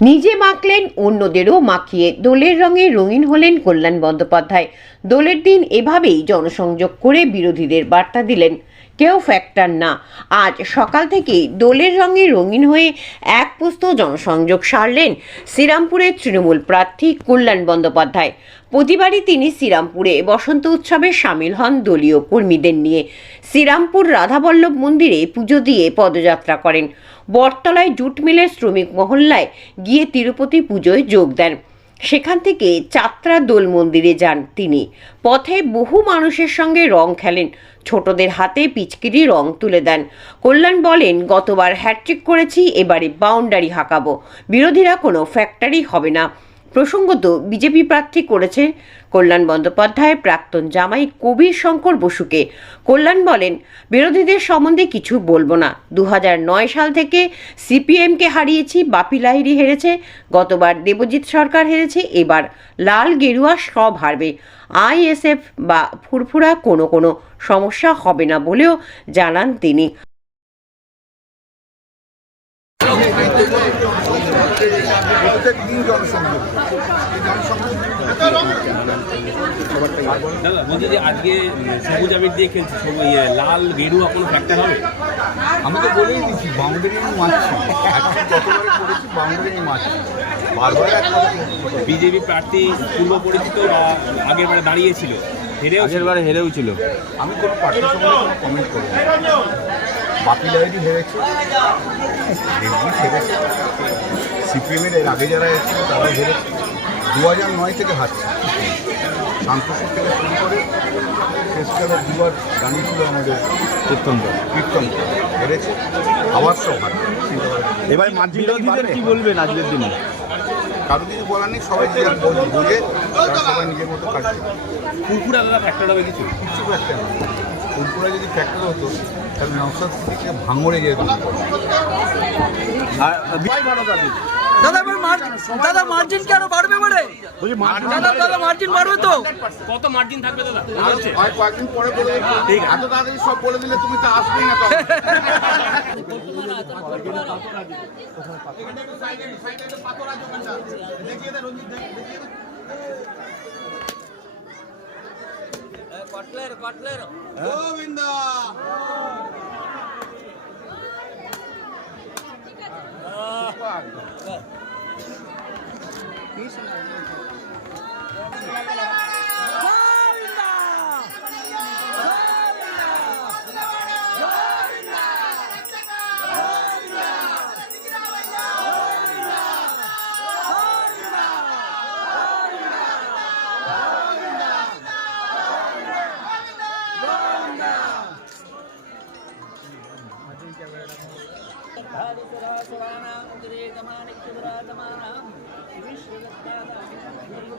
নিজে মাখলেন, অন্যদেরও মাখিয়ে। দোলের রঙে রঙিন হলেন কল্যাণ বন্দ্যোপাধ্যায়। দোলের দিন এভাবেই জনসংযোগ করে বিরোধীদের বার্তা দিলেন। কেউ ফ্যাক্টর না। আজ সকাল থেকেই দোলের রঙে রঙিন হয়ে এক পুস্ত জনসংযোগ সারলেন শ্রীরামপুরের তৃণমূল প্রার্থী কল্যাণ বন্দ্যোপাধ্যায়। প্রতিবারই তিনি শ্রীরামপুরে বসন্ত উৎসবে সামিল হন দলীয় কর্মীদের নিয়ে। শ্রীরামপুর রাধাবল্লভ মন্দিরে পুজো দিয়ে পদযাত্রা করেন। বটতলায় জুট মিলের শ্রমিক মহল্লায় গিয়ে তিরুপতি পুজোয় যোগ দেন। সেখান থেকে চাত্রা দোল মন্দিরে যান তিনি। পথে বহু মানুষের সঙ্গে রং খেলেন। ছোটদের হাতে পিচকিরি রং তুলে দেন। কল্যাণ বলেন, গতবার হ্যাট্রিক করেছি, এবারে বাউন্ডারি হাঁকাবো। বিরোধীরা কোনো ফ্যাক্টরি হবে না। প্রসঙ্গত, বিজেপি প্রার্থী করেছে কল্যাণ বন্দ্যোপাধ্যায়ের প্রাক্তন জামাই কবির শঙ্কর বসুকে। কল্যাণ বলেন, বিরোধীদের সম্বন্ধে কিছু বলব না। দু সাল থেকে সিপিএমকে হারিয়েছি বাপি লাহিড়ি হেরেছে, গতবার দেবজিৎ সরকার হেরেছে, এবার লাল গেরুয়া সব হারবে। আইএসএফ বা ফুরফুরা কোনো কোনো সমস্যা হবে না বলেও জানান তিনি। প্রত্যেক দিন জনসংযোগ এই জনসংযোগ দাদা বলছি যে আজকে সবুজ আবির দিয়ে খেলছে ইয়ে, লাল গেরুয়া কোনো ফ্যাক্টর হবে? আমি তো বলেই দিচ্ছি বাউন্ডারি মারছি। করেছি বাউন্ডারি মারছি। বারবার। বিজেপি প্রার্থী পূর্ব পরিচিত বা আগের বারে দাঁড়িয়েছিল হেরেও আগের বারে হেরেও ছিল। আমি কোনো পার্টি সম্বন্ধে কোনো কমেন্ট করি বাপি লাইডি হেরেছে। হেরেছে। সিপিএমের এর আগে যারা এসেছিল তারা হেরেছে দু হাজার নয় থেকে হারছে শান্তপুর থেকে শুরু করে শেষকালে দুবার দাঁড়িয়েছিল আমাদের প্রত্যন্ত কীর্তন হেরেছে আবার সব না। এবার বিরোধীদের কি বলবেন আজকের দিনে? কারও কিছু বলার নেই সবাই যে বোঝ- তারা সবাই নিজের মতো কাজ করে। ফুরফুরা দাদা ফ্যাক্টর হবে কিছু? কিচ্ছু একটা ফুলপুরা যদি ফ্যাক্টর হতো তাহলে নওসাদ থেকে ভাঙড়ে যেত আর ভালো থাকবে দাদা এবার মার্জিন দাদা মার্জিন কি আরও বাড়বে এবারে দাদা দাদা মার্জিন বাড়বে তো কত মার্জিন থাকবে দাদা আর কয়েকদিন পরে বলে দেবো এত তাড়াতাড়ি সব বলে দিলে তুমি তো আসবেই না তখন కొట్టలేరు కొట్టలేరు గోవిందా! తీసుకున్నారు अन्तरेगमानित्यविराजमानाम् श्री श्रीदत्तादामेव